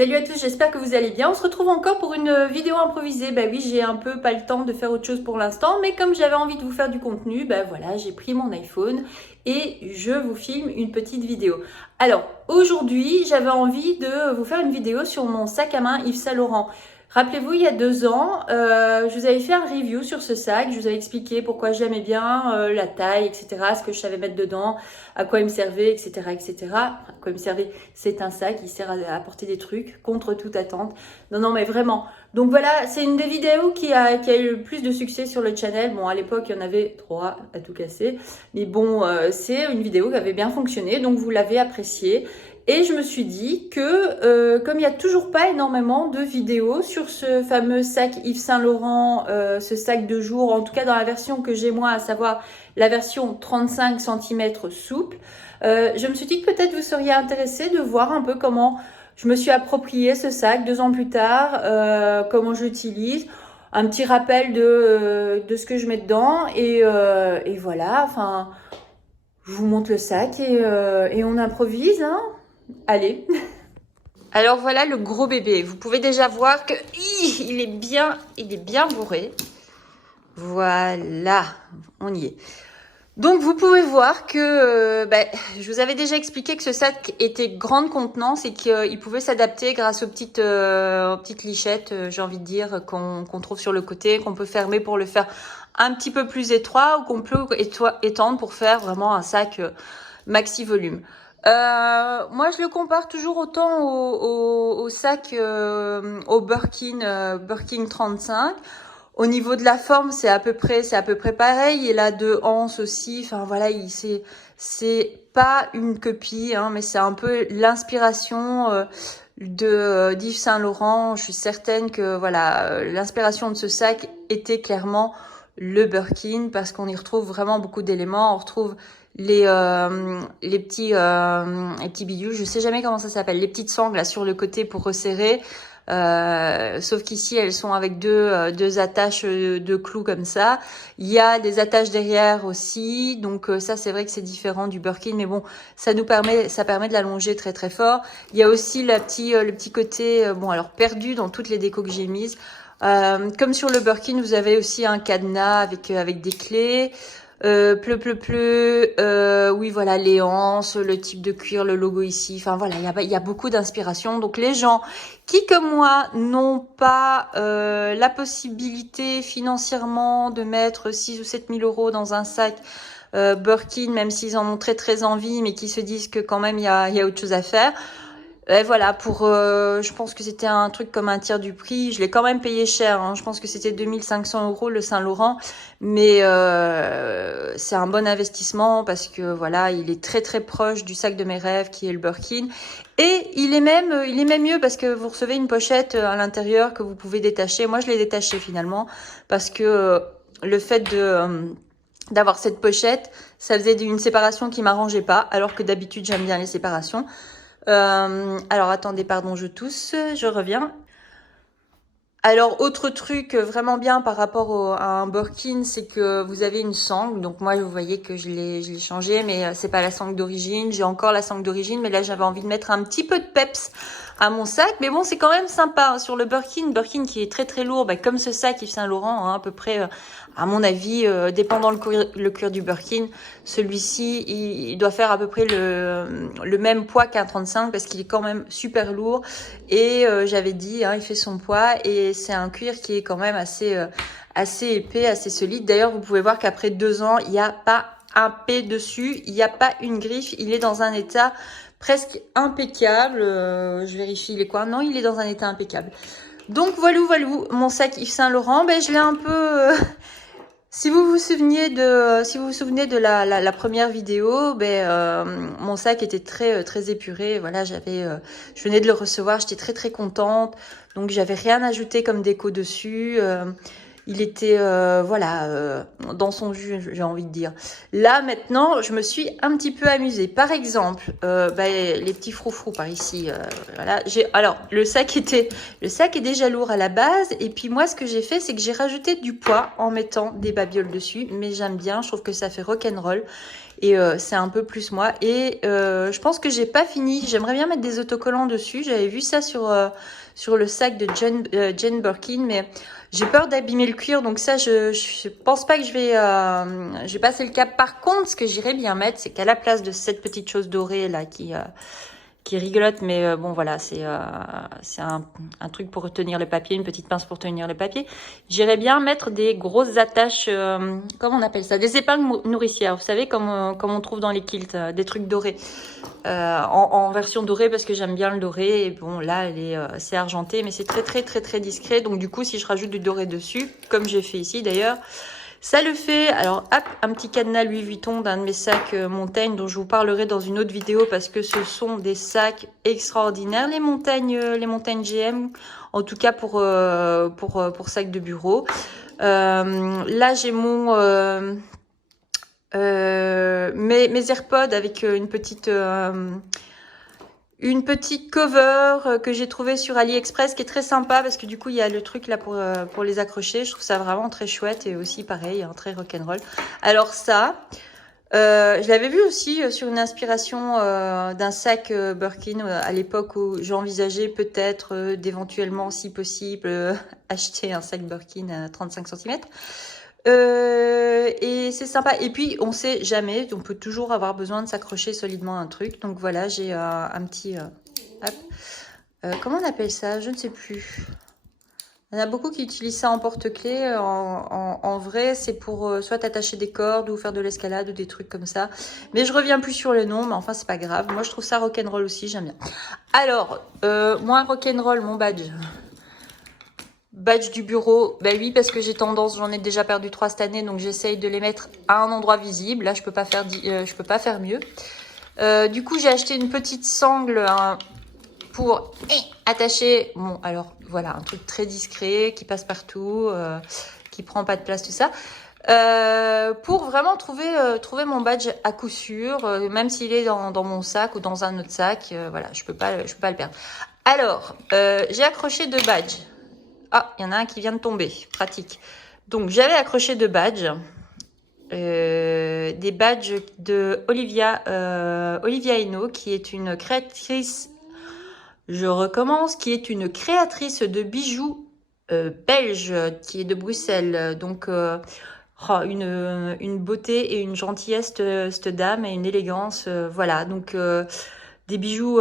Salut à tous, j'espère que vous allez bien. On se retrouve encore pour une vidéo improvisée. Bah oui, j'ai un peu pas le temps de faire autre chose pour l'instant, mais comme j'avais envie de vous faire du contenu, bah voilà, j'ai pris mon iPhone et je vous filme une petite vidéo. Alors, aujourd'hui, j'avais envie de vous faire une vidéo sur mon sac à main Yves Saint Laurent. Rappelez-vous, il y a 2 ans, je vous avais fait un review sur ce sac. Je vous avais expliqué pourquoi j'aimais bien, la taille, etc., ce que je savais mettre dedans, à quoi il me servait, etc., etc. Enfin, à quoi il me servait, c'est un sac, il sert à apporter des trucs contre toute attente. Non, non, mais vraiment. Donc voilà, c'est une des vidéos qui a eu le plus de succès sur le channel. Bon, à l'époque, il y en avait 3 à tout casser. Mais bon, c'est une vidéo qui avait bien fonctionné, donc vous l'avez appréciée. Et je me suis dit que comme il n'y a toujours pas énormément de vidéos sur ce fameux sac Yves Saint Laurent, ce sac de jour, en tout cas dans la version que j'ai moi, à savoir la version 35 cm souple, je me suis dit que peut-être vous seriez intéressé de voir un peu comment je me suis approprié ce sac 2 ans plus tard, comment je l'utilise, un petit rappel de ce que je mets dedans et voilà, enfin je vous montre le sac et on improvise, hein. Allez. Alors voilà le gros bébé. Vous pouvez déjà voir que il est bien bourré. Voilà, on y est. Donc vous pouvez voir que je vous avais déjà expliqué que ce sac était grande contenance et qu'il pouvait s'adapter grâce aux petites lichettes, j'ai envie de dire, qu'on trouve sur le côté, qu'on peut fermer pour le faire un petit peu plus étroit ou qu'on peut étendre pour faire vraiment un sac maxi volume. Moi, je le compare toujours autant au sac, au Birkin 35. Au niveau de la forme, c'est à peu près pareil. Il a 2 anses aussi. Enfin voilà, c'est pas une copie, hein, mais c'est un peu l'inspiration d'Yves Saint Laurent. Je suis certaine que voilà, l'inspiration de ce sac était clairement le Birkin parce qu'on y retrouve vraiment beaucoup d'éléments. On retrouve les petits bidules, je sais jamais comment ça s'appelle, les petites sangles là sur le côté pour resserrer, sauf qu'ici elles sont avec deux attaches de clous comme ça. Il y a des attaches derrière aussi, donc ça c'est vrai que c'est différent du Birkin, mais bon, ça permet de l'allonger très très fort. Il y a aussi le petit côté bon alors perdu dans toutes les décos que j'ai mises. Comme sur le Birkin, vous avez aussi un cadenas avec des clés. Oui voilà, les anses, le type de cuir, le logo ici, enfin voilà, il y a beaucoup d'inspiration. Donc les gens qui comme moi n'ont pas la possibilité financièrement de mettre 6 ou 7 000 euros dans un sac Birkin, même s'ils en ont très très envie, mais qui se disent que quand même il y a autre chose à faire. Et voilà, je pense que c'était un truc comme un tiers du prix. Je l'ai quand même payé cher, hein. Je pense que c'était 2500 euros le Saint Laurent. Mais c'est un bon investissement parce que voilà, il est très très proche du sac de mes rêves qui est le Birkin. Et il est même mieux parce que vous recevez une pochette à l'intérieur que vous pouvez détacher. Moi, je l'ai détaché finalement parce que le fait d'avoir cette pochette, ça faisait une séparation qui m'arrangeait pas, alors que d'habitude, j'aime bien les séparations. Alors attendez, pardon, je tousse, je reviens. Alors autre truc vraiment bien par rapport à un Birkin, c'est que vous avez une sangle. Donc moi vous voyez que je l'ai changé, mais c'est pas la sangle d'origine. J'ai encore la sangle d'origine, mais là j'avais envie de mettre un petit peu de peps à mon sac. Mais bon, c'est quand même sympa, hein. Sur le Birkin qui est très très lourd, comme ce sac Yves Saint Laurent, hein, à peu près, à mon avis, dépendant le cuir du Birkin, celui-ci il doit faire à peu près le même poids qu'un 35 parce qu'il est quand même super lourd. Et j'avais dit, hein, il fait son poids et c'est un cuir qui est quand même assez épais, assez solide. D'ailleurs, vous pouvez voir qu'après 2 ans, il n'y a pas un P dessus, il n'y a pas une griffe. Il est dans un état presque impeccable. Je vérifie, il est quoi? Non, il est dans un état impeccable. Donc voilà, mon sac Yves Saint Laurent, je l'ai un peu... Si vous vous souvenez de la première vidéo, mon sac était très très épuré. Voilà, je venais de le recevoir, j'étais très très contente. Donc j'avais rien ajouté comme déco dessus. Il était dans son jus, j'ai envie de dire. Là maintenant, je me suis un petit peu amusée. Par exemple, les petits froufrous par ici. Voilà. Alors le sac est déjà lourd à la base. Et puis moi, ce que j'ai fait, c'est que j'ai rajouté du poids en mettant des babioles dessus. Mais j'aime bien, je trouve que ça fait rock'n'roll. Et c'est un peu plus moi. Et je pense que j'ai pas fini. J'aimerais bien mettre des autocollants dessus. J'avais vu ça sur le sac de Jane Birkin, mais j'ai peur d'abîmer le cuir. Donc ça, je pense pas que je vais passer le cap. Par contre, ce que j'irais bien mettre, c'est qu'à la place de cette petite chose dorée là qui rigolote, mais bon voilà, c'est un truc pour retenir le papier, une petite pince pour tenir le papier. J'irais bien mettre des grosses attaches, comment on appelle ça, des épingles nourricières, vous savez, comme on trouve dans les quilts, des trucs dorés, en version dorée parce que j'aime bien le doré. Et bon là, c'est argenté, mais c'est très très très très discret. Donc du coup, si je rajoute du doré dessus, comme j'ai fait ici d'ailleurs, ça le fait. Alors, hop, un petit cadenas Louis Vuitton d'un de mes sacs Montaigne dont je vous parlerai dans une autre vidéo parce que ce sont des sacs extraordinaires, les montagnes GM, en tout cas pour sacs de bureau. Là, j'ai mes AirPods avec une petite cover que j'ai trouvée sur AliExpress qui est très sympa parce que du coup il y a le truc là pour les accrocher. Je trouve ça vraiment très chouette et aussi pareil, hein, très rock'n'roll. Alors ça, je l'avais vu aussi sur une inspiration d'un sac Birkin à l'époque où j'envisageais peut-être d'éventuellement, si possible, acheter un sac Birkin à 35 cm. Et c'est sympa. Et puis, on sait jamais, on peut toujours avoir besoin de s'accrocher solidement à un truc. Donc voilà, j'ai un petit... hop. Comment on appelle ça? Je ne sais plus. Il y en a beaucoup qui utilisent ça en porte-clés. En vrai, c'est pour soit attacher des cordes ou faire de l'escalade ou des trucs comme ça. Mais je reviens plus sur le nom, mais enfin, c'est pas grave. Moi, je trouve ça rock'n'roll aussi, j'aime bien. Alors, moi, rock'n'roll, mon badge... Badge du bureau, bah oui, parce que j'ai tendance, j'en ai déjà perdu 3 cette année, donc j'essaye de les mettre à un endroit visible. Là, je peux pas faire mieux. Du coup, j'ai acheté une petite sangle pour attacher. Bon, alors voilà, un truc très discret qui passe partout, qui prend pas de place, tout ça. Pour vraiment trouver mon badge à coup sûr, même s'il est dans mon sac ou dans un autre sac. Voilà, je peux pas le perdre. Alors, j'ai accroché 2 badges. Ah, il y en a un qui vient de tomber. Pratique. Donc, j'avais accroché 2 badges. Des badges de Olivia Hainaut, qui est une créatrice... Je recommence. Qui est une créatrice de bijoux belge, qui est de Bruxelles. Donc, une beauté et une gentillesse, cette dame, et une élégance. Voilà, donc... des bijoux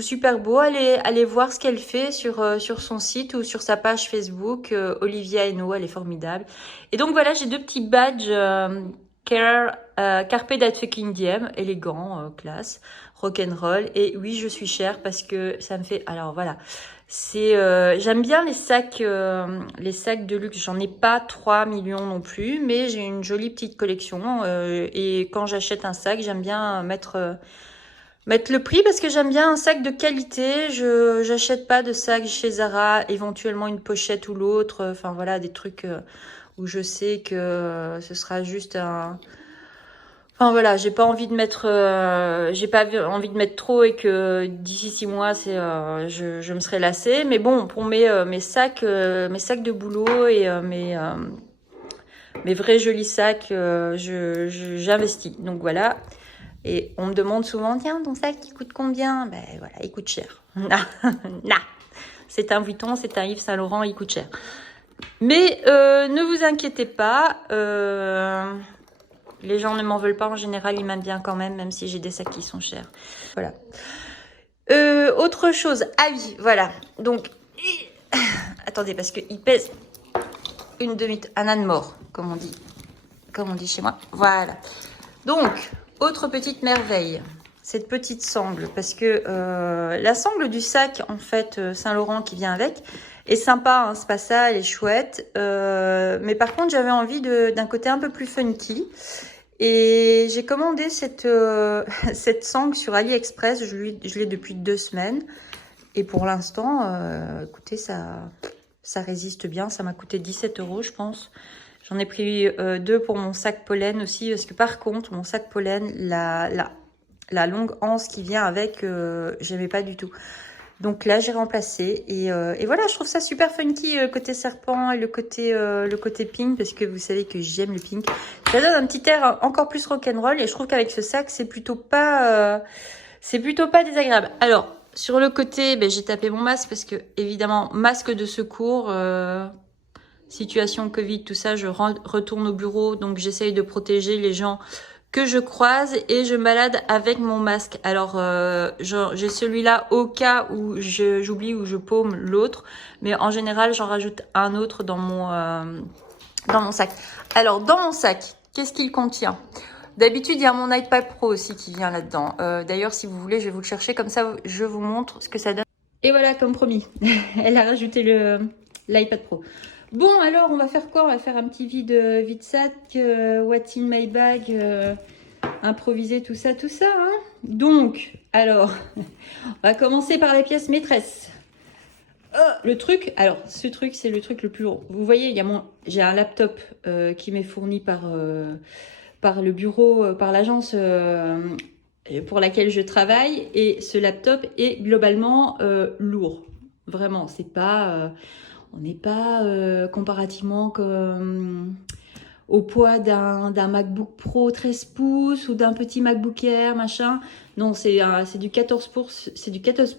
super beaux. Allez voir ce qu'elle fait sur son site ou sur sa page Facebook. Olivia Hainaut, elle est formidable. Et donc voilà, j'ai 2 petits badges Carpe dat fucking diem, élégant, classe, rock'n'roll. Et oui, je suis chère parce que ça me fait... Alors voilà, j'aime bien les sacs de luxe. J'en ai pas 3 millions non plus, mais j'ai une jolie petite collection. Et quand j'achète un sac, j'aime bien mettre le prix parce que j'aime bien un sac de qualité. J'achète pas de sac chez Zara, éventuellement une pochette ou l'autre. Enfin voilà, des trucs où je sais que ce sera juste un... Enfin voilà, j'ai pas envie de mettre trop et que d'ici 6 mois je me serais lassée. Mais bon, pour mes sacs de boulot et mes vrais jolis sacs, j'investis. Donc voilà. Et on me demande souvent, tiens, ton sac, il coûte combien? Ben voilà, il coûte cher. Non, c'est un Vuitton, c'est un Yves Saint Laurent, il coûte cher. Mais ne vous inquiétez pas, les gens ne m'en veulent pas en général, ils m'aiment bien quand même si j'ai des sacs qui sont chers. Voilà. Autre chose, ah oui, voilà. Donc, attendez, parce qu'il pèse un âne mort, comme on dit chez moi. Voilà. Donc, autre petite merveille, cette petite sangle, parce que la sangle du sac, en fait, Saint-Laurent qui vient avec, est sympa, hein, c'est pas ça, elle est chouette. Mais par contre, j'avais envie d'un côté un peu plus funky. Et j'ai commandé cette sangle sur AliExpress, je l'ai depuis 2 semaines. Et pour l'instant, écoutez, ça résiste bien, ça m'a coûté 17 €, je pense. J'en ai pris 2 pour mon sac pollen aussi, parce que par contre, mon sac pollen, la longue anse qui vient avec, j'aimais pas du tout. Donc là, j'ai remplacé. Et voilà, je trouve ça super funky, côté serpent et le côté pink, parce que vous savez que j'aime le pink. Ça donne un petit air encore plus rock'n'roll. Et je trouve qu'avec ce sac, c'est plutôt pas désagréable. Alors, sur le côté, ben, j'ai tapé mon masque parce que, évidemment, masque de secours, situation Covid, tout ça, je retourne au bureau, donc j'essaye de protéger les gens que je croise et je me balade avec mon masque. Alors, j'ai celui-là au cas où j'oublie ou je paume l'autre, mais en général, j'en rajoute un autre dans mon sac. Alors, dans mon sac, qu'est-ce qu'il contient ? D'habitude, il y a mon iPad Pro aussi qui vient là-dedans. D'ailleurs, si vous voulez, je vais vous le chercher, comme ça, je vous montre ce que ça donne. Et voilà, comme promis, elle a rajouté l'iPad Pro. Bon, alors, on va faire quoi? On va faire un petit vide sac, what's in my bag, improviser tout ça, hein. Donc, alors, on va commencer par les pièces maîtresses. Le truc, alors, ce truc, c'est le truc le plus lourd. Vous voyez, j'ai un laptop qui m'est fourni par le bureau, par l'agence pour laquelle je travaille. Et ce laptop est globalement lourd. Vraiment, c'est pas... on n'est pas comparativement au poids d'un MacBook Pro 13 pouces ou d'un petit MacBook Air, machin. Non, c'est du 14 pouces. C'est du 14...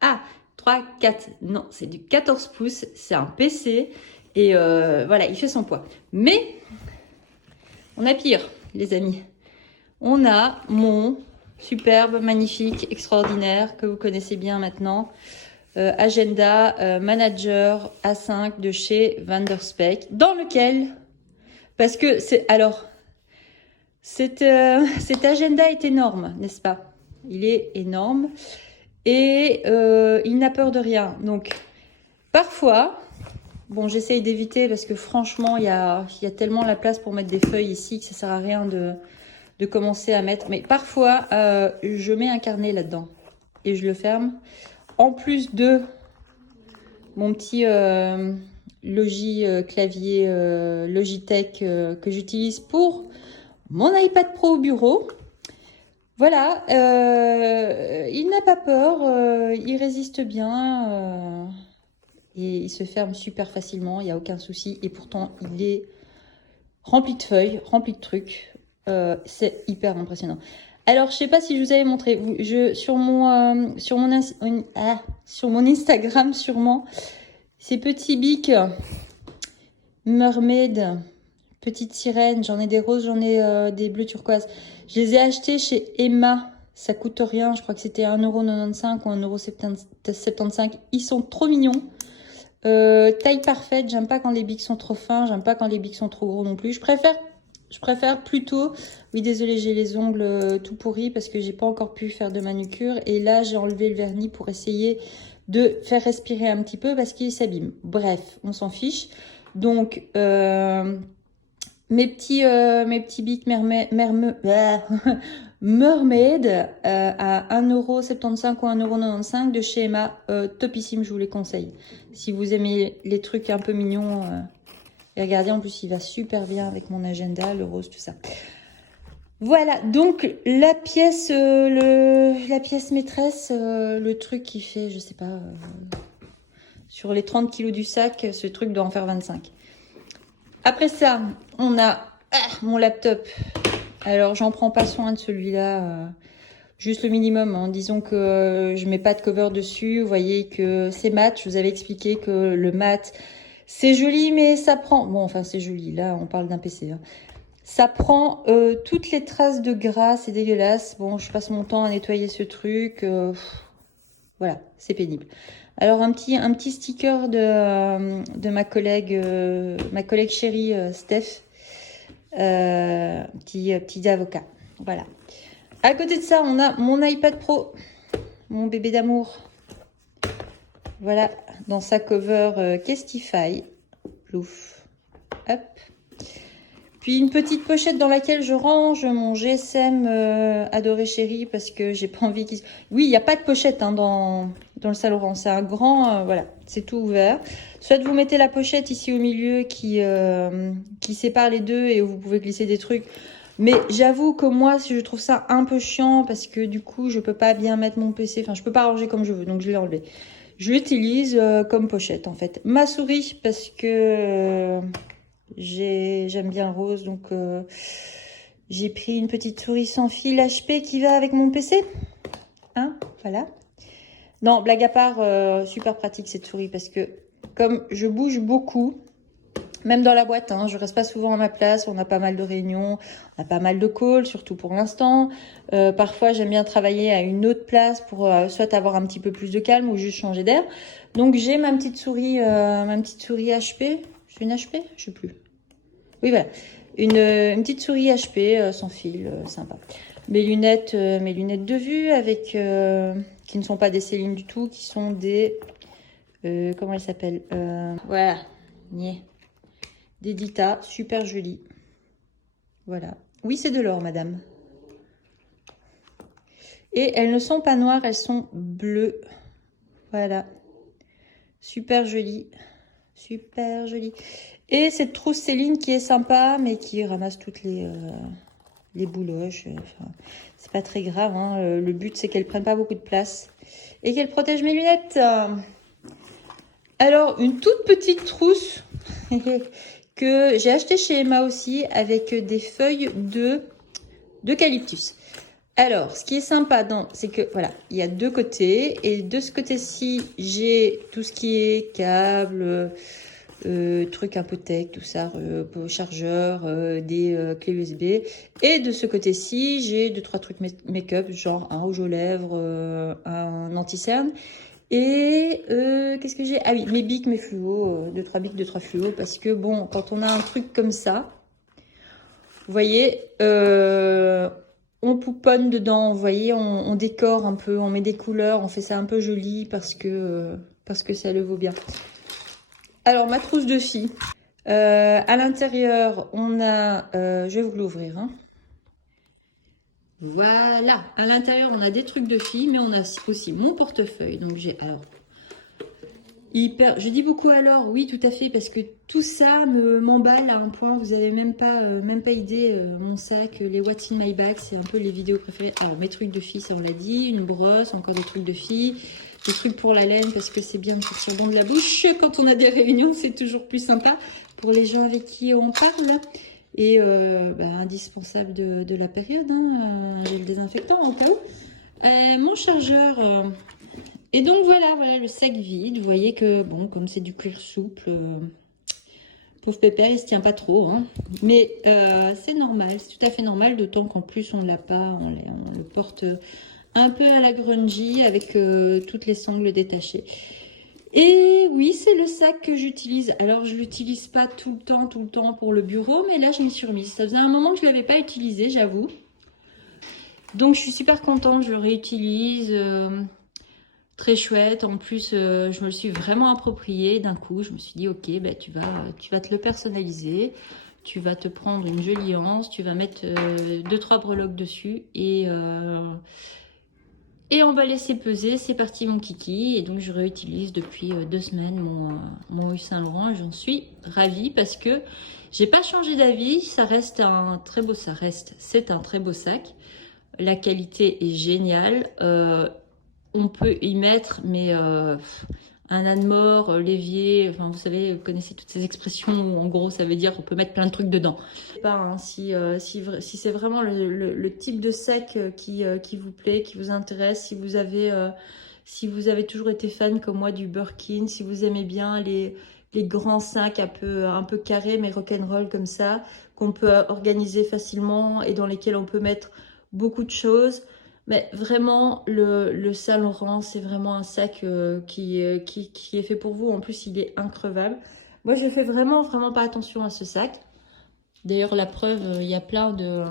Ah, 3, 4. Non, c'est du 14 pouces. C'est un PC. Et voilà, il fait son poids. Mais on a pire, les amis. On a mon superbe, magnifique, extraordinaire, que vous connaissez bien maintenant, agenda manager A5 de chez Vanderspek, dans lequel, parce que cet agenda est énorme, n'est-ce pas? Il est énorme et il n'a peur de rien. Donc, parfois, bon, j'essaye d'éviter parce que franchement, il y a tellement la place pour mettre des feuilles ici que ça sert à rien de commencer à mettre. Mais parfois, je mets un carnet là-dedans et je le ferme. En plus de mon petit clavier Logitech que j'utilise pour mon iPad Pro au bureau. Voilà, il n'a pas peur, il résiste bien et il se ferme super facilement, il n'y a aucun souci. Et pourtant, il est rempli de feuilles, rempli de trucs. C'est hyper impressionnant. Alors, je sais pas si je vous avais montré, sur mon Instagram sûrement, ces petits bics mermaid, petite sirène, j'en ai des roses, j'en ai des bleus turquoise. Je les ai achetés chez Emma, ça coûte rien, je crois que c'était 1,95 € ou 1,75 €. Ils sont trop mignons. Taille parfaite, j'aime pas quand les bics sont trop fins, j'aime pas quand les bics sont trop gros non plus. Je préfère plutôt, oui désolé, j'ai les ongles tout pourris parce que j'ai pas encore pu faire de manucure. Et là, j'ai enlevé le vernis pour essayer de faire respirer un petit peu parce qu'il s'abîme. Bref, on s'en fiche. Donc, mes petits bics mermaid à 1,75 € ou 1,95 € de chez Emma. Topissime, je vous les conseille. Si vous aimez les trucs un peu mignons... Et regardez, en plus, il va super bien avec mon agenda, le rose, tout ça. Voilà, donc la pièce maîtresse, le truc qui fait, je sais pas, sur les 30 kilos du sac, ce truc doit en faire 25. Après ça, on a mon laptop. Alors, j'en prends pas soin de celui-là, juste le minimum. Hein. Disons que je mets pas de cover dessus. Vous voyez que c'est mat. Je vous avais expliqué que le mat... C'est joli, mais ça prend... Bon, enfin, c'est joli. Là, on parle d'un PC. Hein. Ça prend toutes les traces de gras. C'est dégueulasse. Bon, je passe mon temps à nettoyer ce truc. Voilà, c'est pénible. Alors, un petit sticker de ma collègue chérie, Steph. Petit avocat. Voilà. À côté de ça, on a mon iPad Pro. Mon bébé d'amour. Voilà, dans sa cover Kestify. Plouf. Hop. Puis une petite pochette dans laquelle je range mon GSM adoré chéri parce que j'ai pas envie qu'il... Oui, il n'y a pas de pochette hein, dans le Saint-Laurent. C'est un grand... voilà, c'est tout ouvert. Soit vous mettez la pochette ici au milieu qui sépare les deux et où vous pouvez glisser des trucs. Mais j'avoue que moi, je trouve ça un peu chiant parce que du coup, je peux pas bien mettre mon PC. Enfin, je peux pas ranger comme je veux, donc je l'ai enlevé. Je l'utilise comme pochette en fait. Ma souris parce que j'aime bien rose, donc j'ai pris une petite souris sans fil HP qui va avec mon PC. Hein, voilà. Non, blague à part, super pratique cette souris parce que comme je bouge beaucoup, même dans la boîte, hein, je reste pas souvent à ma place, on a pas mal de réunions, on a pas mal de calls, surtout pour l'instant. Parfois, j'aime bien travailler à une autre place pour soit avoir un petit peu plus de calme ou juste changer d'air. Donc, j'ai ma petite souris HP. C'est une HP? Je sais plus. Oui, voilà. Une petite souris HP sans fil, sympa. Mes lunettes de vue avec qui ne sont pas des Céline du tout, qui sont des comment elles s'appellent voilà, niais. Des Dita, super jolies. Voilà. Oui, c'est de l'or, madame. Et elles ne sont pas noires, elles sont bleues. Voilà. Super jolies. Super jolies. Et cette trousse Céline qui est sympa, mais qui ramasse toutes les bouloches. Enfin, c'est pas très grave, hein. Le but, c'est qu'elle prenne pas beaucoup de place. Et qu'elle protège mes lunettes. Alors, une toute petite trousse que j'ai acheté chez Emma aussi avec des feuilles d'eucalyptus. Alors, ce qui est sympa, c'est que voilà, il y a deux côtés et de ce côté-ci, j'ai tout ce qui est câble, trucs un peu tech, tout ça, chargeur, des clés USB. Et de ce côté-ci, j'ai deux trois trucs make-up, genre un rouge aux lèvres, un anti-cerne. Et qu'est-ce que j'ai? Ah oui, mes bics, mes fluos, deux trois bics, deux trois fluos, parce que bon, quand on a un truc comme ça, vous voyez, on pouponne dedans, vous voyez, on décore un peu, on met des couleurs, on fait ça un peu joli parce que ça le vaut bien. Alors, ma trousse de filles. À l'intérieur, on a, je vais vous l'ouvrir, hein. Voilà, à l'intérieur, on a des trucs de filles, mais on a aussi mon portefeuille. Donc, j'ai, alors, je dis beaucoup alors, oui, tout à fait, parce que tout ça m'emballe à un point, vous avez même pas idée. Mon sac, les What's in my bag, c'est un peu les vidéos préférées. Alors, mes trucs de filles, ça on l'a dit, une brosse, encore des trucs de filles, des trucs pour la laine, parce que c'est bien de sortir bon de la bouche. Quand on a des réunions, c'est toujours plus sympa pour les gens avec qui on parle. Et indispensable de la période, hein, j'ai le désinfectant au cas où. Mon chargeur... Et donc voilà le sac vide. Vous voyez que, bon, comme c'est du cuir souple, pauvre pépère, il se tient pas trop. Hein. Mais c'est normal, c'est tout à fait normal, d'autant qu'en plus on ne l'a pas, on le porte un peu à la grungy avec toutes les sangles détachées. Et oui, c'est le sac que j'utilise. Alors, je l'utilise pas tout le temps pour le bureau, mais là, je m'y suis remise. Ça faisait un moment que je l'avais pas utilisé, j'avoue. Donc, je suis super contente, je le réutilise. Très chouette. En plus, je me le suis vraiment approprié d'un coup. Je me suis dit, ok, bah, tu vas te le personnaliser. Tu vas te prendre une jolie anse. Tu vas mettre 2-3 breloques dessus. Et on va laisser peser. C'est parti, mon kiki. Et donc, je réutilise depuis 2 semaines mon Yves Saint Laurent. J'en suis ravie parce que j'ai pas changé d'avis. Ça reste un très beau, c'est un très beau sac. La qualité est géniale. On peut y mettre, mais un âne mort, l'évier, enfin vous savez, vous connaissez toutes ces expressions où en gros ça veut dire on peut mettre plein de trucs dedans. Je sais pas hein, si c'est vraiment le type de sac qui vous plaît, qui vous intéresse, si vous avez toujours été fan comme moi du Birkin, si vous aimez bien les grands sacs un peu carrés mais rock'n'roll comme ça, qu'on peut organiser facilement et dans lesquels on peut mettre beaucoup de choses. Mais vraiment, le Saint Laurent, c'est vraiment un sac qui est fait pour vous. En plus, il est increvable. Moi, je fais vraiment pas attention à ce sac. D'ailleurs, la preuve, il y a plein de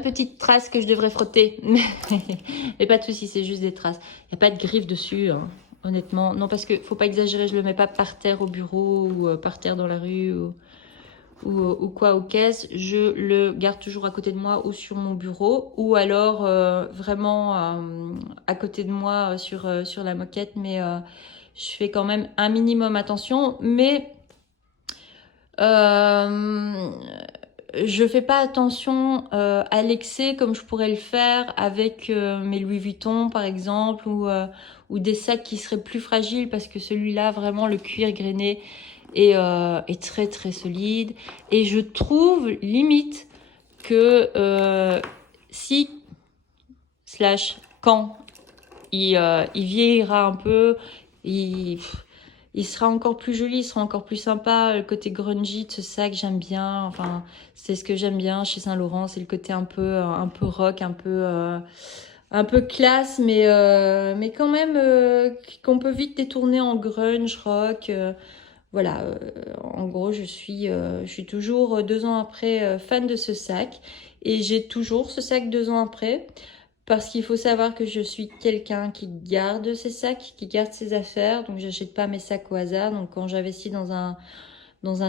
petites traces que je devrais frotter. Mais pas de souci, c'est juste des traces. Il n'y a pas de griffes dessus, hein, honnêtement. Non, parce qu'il ne faut pas exagérer, je ne le mets pas par terre au bureau ou par terre dans la rue ou quoi aux caisses, je le garde toujours à côté de moi ou sur mon bureau ou alors vraiment à côté de moi sur la moquette, mais je fais quand même un minimum attention. Mais je fais pas attention à l'excès comme je pourrais le faire avec mes Louis Vuitton par exemple ou des sacs qui seraient plus fragiles parce que celui-là vraiment le cuir grainé est très très solide et je trouve limite que si slash quand il vieillira un peu, il sera encore plus joli, il sera encore plus sympa. Le côté grungy de ce sac, j'aime bien. Enfin, c'est ce que j'aime bien chez Saint Laurent, c'est le côté un peu rock, un peu classe, mais quand même qu'on peut vite détourner en grunge, rock. Voilà, en gros, je suis toujours 2 ans après fan de ce sac et j'ai toujours ce sac 2 ans après. Parce qu'il faut savoir que je suis quelqu'un qui garde ses sacs, qui garde ses affaires. Donc, j'achète pas mes sacs au hasard. Donc, quand j'investis dans un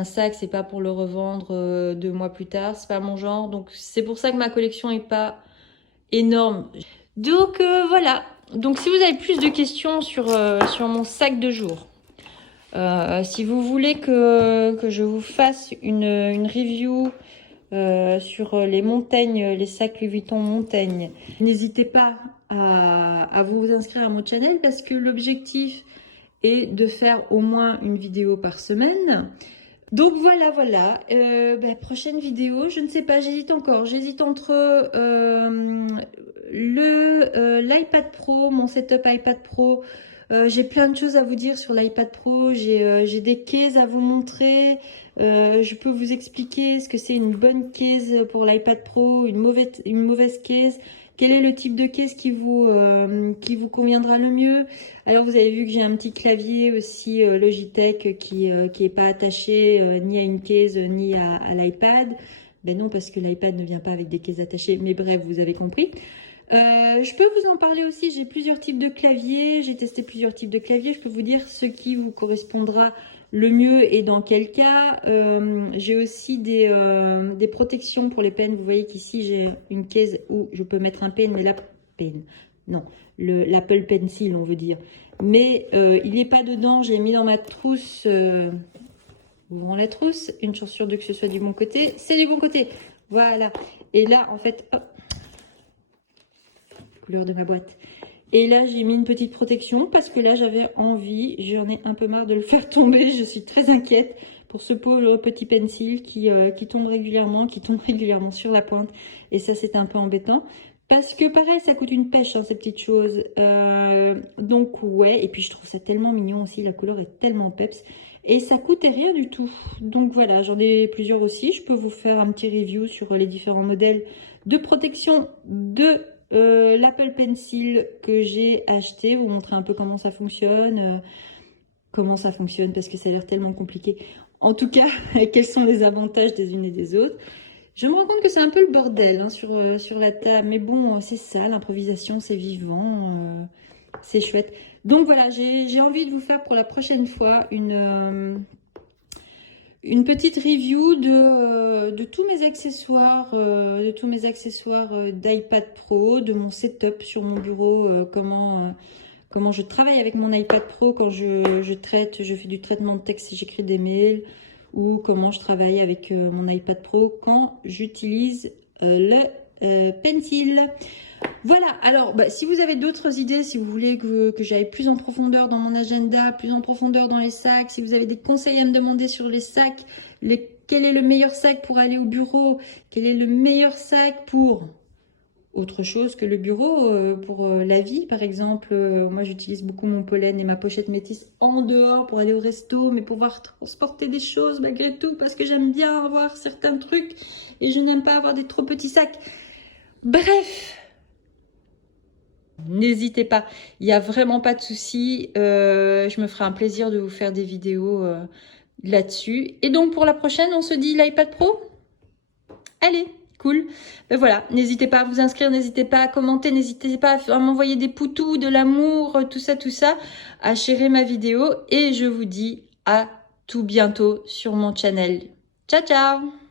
sac, c'est pas pour le revendre 2 mois plus tard. C'est pas mon genre. Donc, c'est pour ça que ma collection est pas énorme. Donc, voilà. Donc, si vous avez plus de questions sur mon sac de jour, si vous voulez que je vous fasse une review sur les montagnes, les sacs Louis Vuitton montagne. N'hésitez pas à vous inscrire à mon channel parce que l'objectif est de faire au moins une vidéo par semaine. Donc voilà. Prochaine vidéo, je ne sais pas, j'hésite encore. J'hésite entre l'iPad Pro, mon setup iPad Pro. J'ai plein de choses à vous dire sur l'iPad Pro. J'ai des cases à vous montrer. Je peux vous expliquer ce que c'est une bonne case pour l'iPad Pro, une mauvaise case. Quel est le type de case qui vous conviendra le mieux? Alors vous avez vu que j'ai un petit clavier aussi Logitech qui est pas attaché ni à une case ni à l'iPad. Ben non, parce que l'iPad ne vient pas avec des cases attachées, mais bref, vous avez compris. Je peux vous en parler aussi, j'ai plusieurs types de claviers, j'ai testé plusieurs types de claviers, je peux vous dire ce qui vous correspondra le mieux et dans quel cas. J'ai aussi des protections pour les pens. Vous voyez qu'ici j'ai une case où je peux mettre un pen, mais l'Apple Pencil on veut dire. Mais il n'est pas dedans, j'ai mis dans ma trousse, ouvrons la trousse, une chance sur deux que ce soit du bon côté. C'est du bon côté, voilà. Et là en fait, hop, couleur de ma boîte. Et là, j'ai mis une petite protection parce que là, j'avais envie, j'en ai un peu marre de le faire tomber. Je suis très inquiète pour ce pauvre petit pencil qui tombe régulièrement sur la pointe. Et ça, c'est un peu embêtant. Parce que pareil, ça coûte une pêche, hein, ces petites choses. Donc, ouais. Et puis, je trouve ça tellement mignon aussi. La couleur est tellement peps. Et ça coûtait rien du tout. Donc, voilà, j'en ai plusieurs aussi. Je peux vous faire un petit review sur les différents modèles de protection de l'Apple Pencil que j'ai acheté, vous montrer un peu comment ça fonctionne, parce que ça a l'air tellement compliqué. En tout cas, quels sont les avantages des unes et des autres. Je me rends compte que c'est un peu le bordel hein, sur la table, mais bon, c'est ça, l'improvisation, c'est vivant, c'est chouette. Donc voilà, j'ai envie de vous faire pour la prochaine fois une petite review de tous mes accessoires, d'iPad Pro, de mon setup sur mon bureau, comment je travaille avec mon iPad Pro quand je fais du traitement de texte et j'écris des mails, ou comment je travaille avec mon iPad Pro quand j'utilise le Pencil. Voilà, alors si vous avez d'autres idées, si vous voulez que j'aille plus en profondeur dans mon agenda, plus en profondeur dans les sacs, si vous avez des conseils à me demander sur les sacs, quel est le meilleur sac pour aller au bureau, quel est le meilleur sac pour autre chose que le bureau, pour la vie par exemple. Moi j'utilise beaucoup mon pollen et ma pochette métisse en dehors pour aller au resto, mais pouvoir transporter des choses malgré tout parce que j'aime bien avoir certains trucs et je n'aime pas avoir des trop petits sacs. Bref, n'hésitez pas, il n'y a vraiment pas de souci. Je me ferai un plaisir de vous faire des vidéos là-dessus. Et donc pour la prochaine, on se dit l'iPad Pro. Allez, cool. Ben voilà, n'hésitez pas à vous inscrire, n'hésitez pas à commenter, n'hésitez pas à m'envoyer des poutous, de l'amour, tout ça, à chérir ma vidéo. Et je vous dis à tout bientôt sur mon channel. Ciao, ciao!